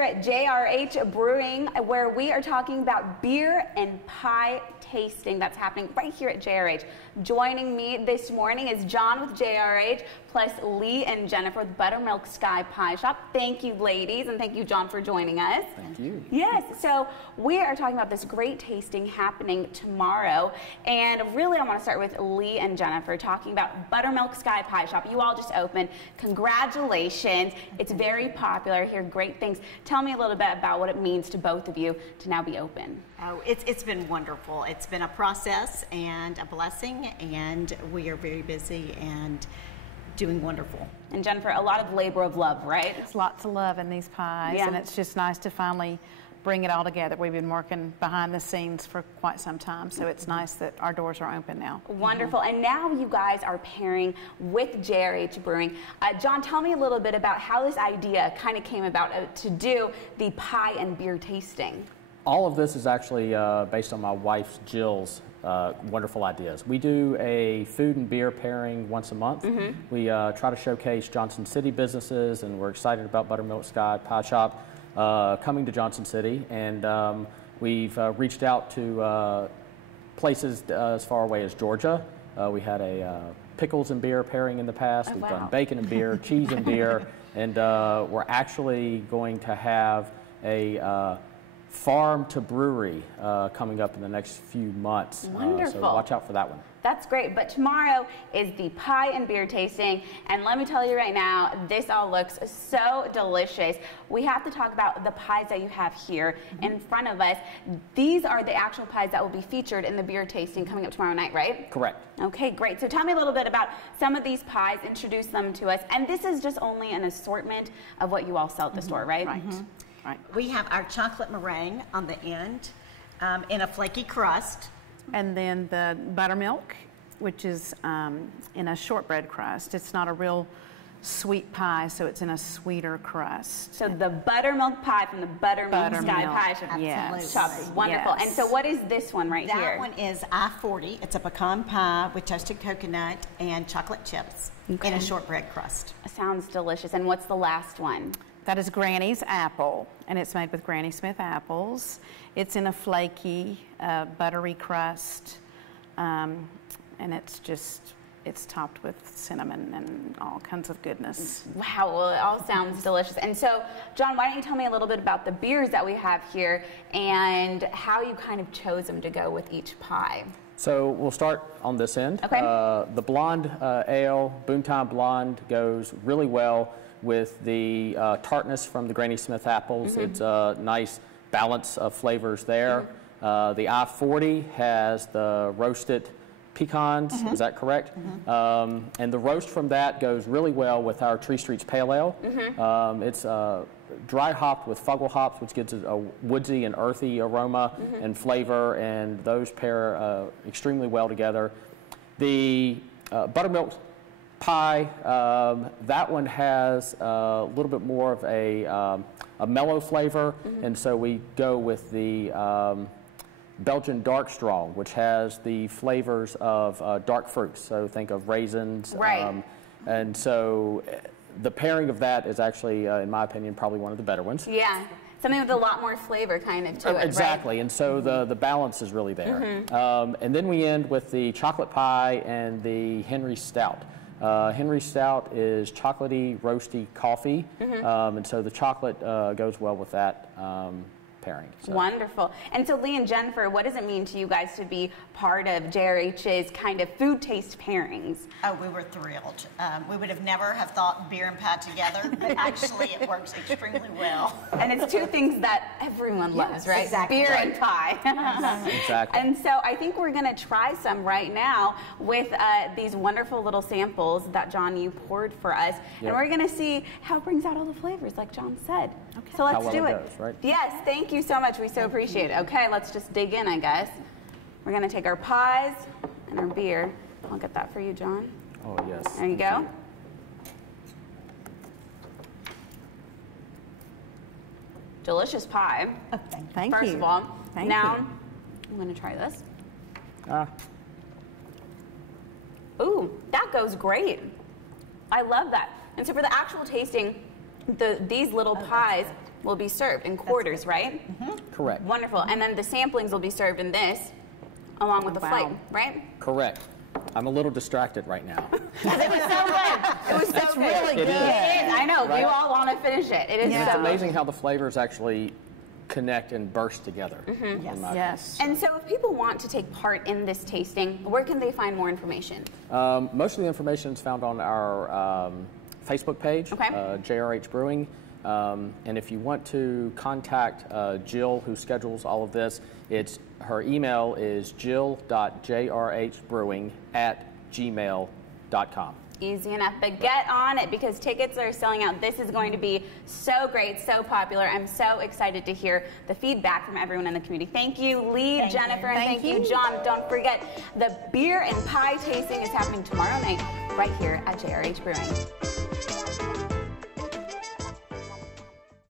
here at JRH Brewing, where we are talking about beer and pie tasting that's happening right here at JRH. Joining me this morning is John with JRH, plus Lee and Jennifer with Buttermilk Sky Pie Shop. Thank you, ladies, and thank you, John, for joining us. Thank you. Yes, so we are talking about this great tasting happening tomorrow, and really I want to start with Lee and Jennifer talking about Buttermilk Sky Pie Shop. You all just opened. Congratulations. It's very popular. I hear great things. Tell me a little bit about what it means to both of you to now be open. Oh, it's been wonderful. It's been a process and a blessing, and we are very busy and doing wonderful. And Jennifer, a lot of labor of love, right? It's lots of love in these pies, Yeah. and it's just nice to finally bring it all together. We've been working behind the scenes for quite some time, so it's nice that our doors are open now. Wonderful. And now you guys are pairing with JRH Brewing. John, tell me a little bit about how this idea kind of came about to do the pie and beer tasting. All of this is actually based on my wife Jill's wonderful ideas. We do a food and beer pairing once a month. We try to showcase Johnson City businesses, and we're excited about Buttermilk Sky Pie Shop coming to Johnson City. And we've reached out to places as far away as Georgia. We had a pickles and beer pairing in the past. We've done bacon and beer, cheese and beer, and we're actually going to have a farm to brewery coming up in the next few months. Wonderful. So watch out for that one. That's great. But tomorrow is the pie and beer tasting. And let me tell you right now, this all looks so delicious. We have to talk about the pies that you have here in front of us. These are the actual pies that will be featured in the beer tasting coming up tomorrow night, right? Correct. Okay, great. So tell me a little bit about some of these pies. Introduce them to us. And this is just only an assortment of what you all sell at the store, right? Right. Right. We have our chocolate meringue on the end in a flaky crust. And then the buttermilk, which is in a shortbread crust. It's not a real sweet pie, so it's in a sweeter crust. So the buttermilk pie from the Buttermilk Sky Pie Shop. Yes. Shop. Wonderful. Yes. And so what is this one right here? That one is I-40. It's a pecan pie with toasted coconut and chocolate chips in a shortbread crust. Sounds delicious. And what's the last one? That is Granny's apple, and it's made with Granny Smith apples. It's in a flaky, buttery crust, and it's topped with cinnamon and all kinds of goodness. Wow, well, it all sounds delicious. And so, John, why don't you tell me a little bit about the beers that we have here and how you kind of chose them to go with each pie? So we'll start on this end. Okay. The blonde ale, Boomtime Blonde, goes really well with the tartness from the Granny Smith apples. It's a nice balance of flavors there. The I-40 has the roasted pecans, is that correct? And the roast from that goes really well with our Tree Streets Pale Ale. It's dry hopped with Fuggle hops, which gives it a woodsy and earthy aroma and flavor, and those pair extremely well together. The buttermilk pie, that one has a little bit more of a mellow flavor, and so we go with the Belgian Dark Strong, which has the flavors of dark fruits. So think of raisins. Right. And so the pairing of that is actually, in my opinion, probably one of the better ones. Yeah. Something with a lot more flavor kind of to it, exactly, right? And so the balance is really there. And then we end with the chocolate pie and the Henry Stout. Henry Stout is chocolatey, roasty coffee, and so the chocolate goes well with that pairing. So. Wonderful. And so, Lee and Jennifer, what does it mean to you guys to be part of JRH's kind of food taste pairings? Oh, we were thrilled. We would have never have thought beer and pie together, but actually it works extremely well. And it's two things that everyone loves, right? Exactly. Beer and pie. Exactly. And so I think we're going to try some right now with these wonderful little samples that, John, you poured for us. And we're going to see how it brings out all the flavors, like John said. Okay. So let's do it. Goes, right? Yes, thank you so much. We so appreciate it. Okay, let's just dig in, I guess. We're going to take our pies and our beer. I'll get that for you, John. Oh, yes. There you go. Delicious pie. Okay. Thank you. First of all, Thank now you. I'm going to try this. Ah. Ooh, that goes great. I love that. And so for the actual tasting, these little pies will be served in quarters, right? Correct. Wonderful. And then the samplings will be served in this, along with the Wow. flake, right? Correct. I'm a little distracted right now. It was so good. It was so It's good. really good. It is. I know. Right? You all want to finish it. It is Yeah. so It's amazing how the flavors actually connect and burst together. Yes. And so if people want to take part in this tasting, where can they find more information? Most of the information is found on our Facebook page, Okay. JRH Brewing. And if you want to contact Jill, who schedules all of this, her email is jill.jrhbrewing@gmail.com. Easy enough, but get on it because tickets are selling out. This is going to be so great, so popular. I'm so excited to hear the feedback from everyone in the community. Thank you, Lee, Thank Jennifer, you. and thank you, John. Don't forget, the beer and pie tasting is happening tomorrow night right here at JRH Brewing.